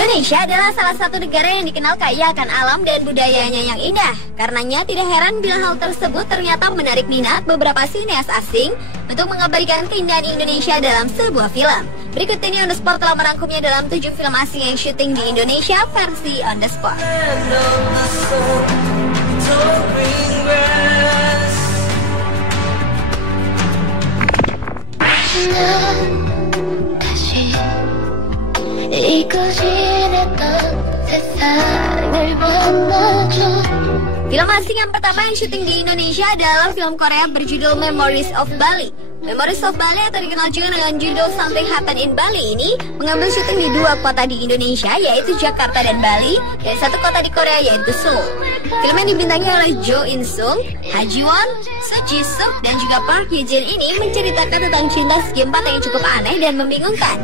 Indonesia adalah salah satu negara yang dikenal kaya akan alam dan budayanya yang indah. Karenanya tidak heran bila hal tersebut ternyata menarik minat beberapa sineas asing untuk mengabadikan keindahan Indonesia dalam sebuah film. Berikut ini On The Spot telah merangkumnya dalam 7 film asing yang syuting di Indonesia versi On The Spot. Film asing yang pertama yang syuting di Indonesia adalah film Korea berjudul Memories of Bali. Memories of Bali atau dikenal juga dengan judul Something Happened in Bali ini mengambil syuting di 2 kota di Indonesia, yaitu Jakarta dan Bali, dan 1 kota di Korea yaitu Seoul. Film yang dibintangi oleh Jo In Sung, Ha Ji Won, Soo Ji Suk, dan juga Park Hye Jin ini menceritakan tentang cinta segi empat yang cukup aneh dan membingungkan.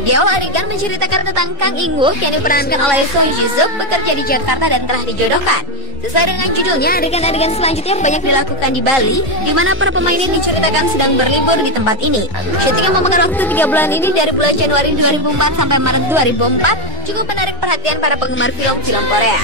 Di awal adegan menceritakan tentang Kang In Wook yang diperankan oleh Soo Ji Suk bekerja di Jakarta dan telah dijodohkan. Sesuai dengan judulnya, adegan-adegan selanjutnya banyak dilakukan di Bali, di mana para pemain yang diceritakan sedang berlibur di tempat ini. Syuting yang memakan waktu 3 bulan ini dari bulan Januari 2004 sampai Maret 2004 cukup menarik perhatian para penggemar film-film Korea.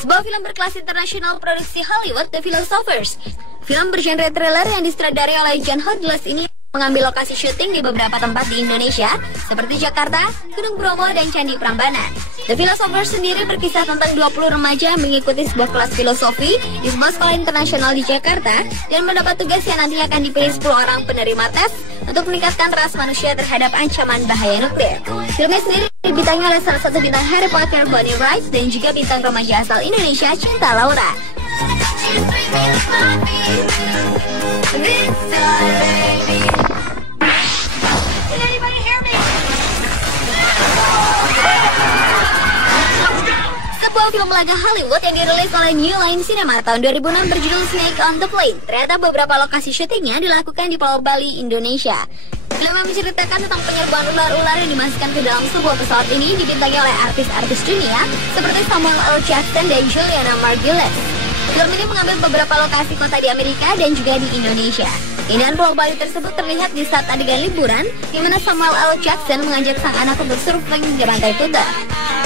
Sebuah film berkelas internasional produksi Hollywood, The Philosophers. Film bergenre thriller yang disutradarai oleh John Hodges ini mengambil lokasi syuting di beberapa tempat di Indonesia, seperti Jakarta, Gunung Bromo, dan Candi Prambanan. The Philosophers sendiri berkisah tentang 20 remaja yang mengikuti sebuah kelas filosofi di sebuah sekolah internasional di Jakarta dan mendapat tugas yang nantinya akan dipilih 10 orang penerima tes untuk meningkatkan ras manusia terhadap ancaman bahaya nuklir. Filmnya sendiri dibintangi oleh salah satu bintang Harry Potter, Bonnie Wright, dan juga bintang remaja asal Indonesia, Cinta Laura. Sebuah film laga Hollywood yang dirilis oleh New Line Cinema tahun 2006 berjudul Snake on the Plane. Ternyata beberapa lokasi syutingnya dilakukan di Pulau Bali, Indonesia. Film yang menceritakan tentang penyerbuan ular-ular yang dimasukkan ke dalam sebuah pesawat ini dibintangi oleh artis-artis dunia seperti Samuel L. Jackson dan Juliana Margulies. Film ini mengambil beberapa lokasi kota di Amerika dan juga di Indonesia. Keindahan Pulau Bali tersebut terlihat di saat adegan liburan, di mana Samuel L. Jackson mengajak sang anak untuk surfing di Pantai Kuta.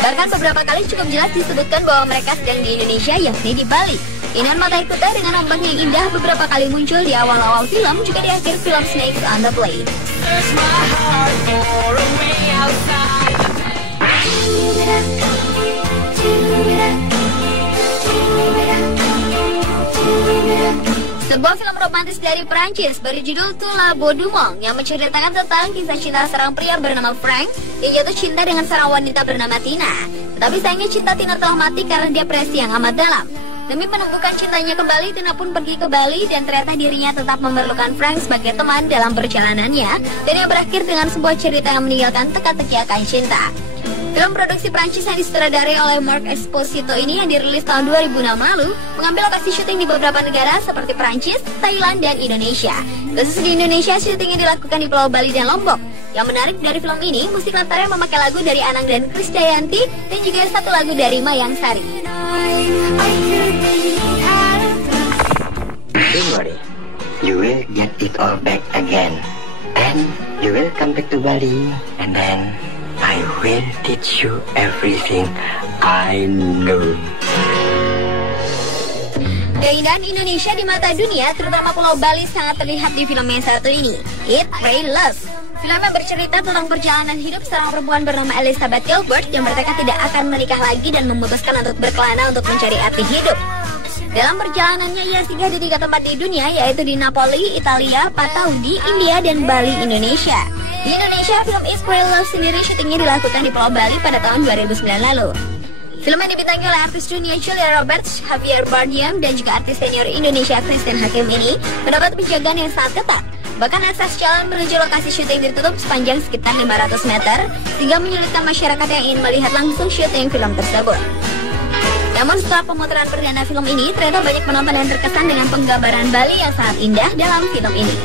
Bahkan beberapa kali cukup jelas disebutkan bahwa mereka sedang di Indonesia, yakni di Bali. Keindahan Pantai Kuta dengan ombak yang indah beberapa kali muncul di awal-awal film, juga di akhir film Snakes on the Plane. Sebuah film romantis dari Prancis berjudul Tout la Beau du Monde yang menceritakan tentang kisah cinta seorang pria bernama Frank yang jatuh cinta dengan seorang wanita bernama Tina. Tetapi sayangnya cinta Tina telah mati karena depresi yang amat dalam. Demi menumbuhkan cintanya kembali, Tina pun pergi ke Bali dan ternyata dirinya tetap memerlukan Frank sebagai teman dalam perjalanannya, dan yang berakhir dengan sebuah cerita yang meninggalkan teka-teki akan cinta. Film produksi Prancis yang disutradarai oleh Marc Esposito ini yang dirilis tahun 2006 lalu mengambil lokasi syuting di beberapa negara seperti Prancis, Thailand, dan Indonesia. Khusus di Indonesia, syutingnya dilakukan di Pulau Bali dan Lombok. Yang menarik dari film ini, musik latarnya memakai lagu dari Anang dan Krisdayanti dan juga satu lagu dari Mayang Sari. Don't worry, you will get it all back again. Then you will come back to Bali, and then I will teach you everything I know. Keindahan Indonesia di mata dunia, terutama Pulau Bali, sangat terlihat di film yang satu ini, Eat, Pray, Love. Film yang bercerita tentang perjalanan hidup seorang perempuan bernama Elizabeth Gilbert yang bertekad tidak akan menikah lagi dan memutuskan untuk berkelana untuk mencari arti hidup. Dalam perjalanannya, ia singgah di 3 tempat di dunia, yaitu di Napoli, Italia, Pataudi, India, dan Bali, Indonesia. Di Indonesia, film Eat, Pray, Love sendiri syutingnya dilakukan di Pulau Bali pada tahun 2009 lalu. Film yang dibintangi oleh artis dunia Julia Roberts, Javier Bardem, dan juga artis senior Indonesia Christian Hakim ini mendapat penjagaan yang sangat ketat. Bahkan akses jalan menuju lokasi syuting ditutup sepanjang sekitar 500 meter, sehingga menyulitkan masyarakat yang ingin melihat langsung syuting film tersebut. Namun setelah pemutaran perdana film ini, ternyata banyak penonton yang terkesan dengan penggambaran Bali yang sangat indah dalam film ini.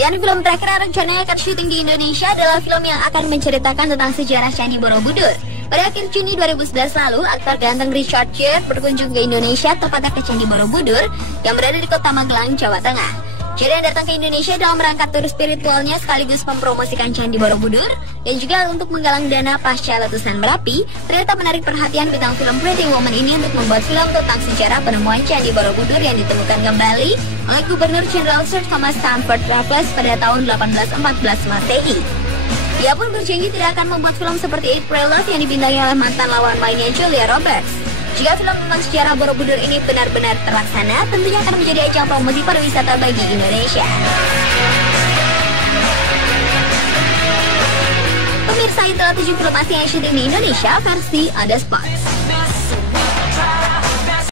Dan film terakhir yang rencananya akan syuting di Indonesia adalah film yang akan menceritakan tentang sejarah Candi Borobudur. Pada akhir Juni 2011 lalu, aktor ganteng Richard Gere berkunjung ke Indonesia, tepatnya ke Candi Borobudur yang berada di Kota Magelang, Jawa Tengah. Gere yang datang ke Indonesia dalam rangka tur spiritualnya sekaligus mempromosikan Candi Borobudur dan juga untuk menggalang dana pasca letusan Merapi, ternyata menarik perhatian bintang film Pretty Woman ini untuk membuat film tentang sejarah penemuan Candi Borobudur yang ditemukan kembali oleh Gubernur Jenderal Sir Thomas Stamford Raffles pada tahun 1814 Masehi. Ia pun berjanji tidak akan membuat film seperti It Pray Love yang dibintangi oleh mantan lawan mainnya Julia Roberts. Jika film tentang sejarah Borobudur ini benar-benar terlaksana, tentunya akan menjadi ajang promosi pariwisata bagi Indonesia. Pemirsa, itulah 7 film asing yang syuting di Indonesia versi On The Spot.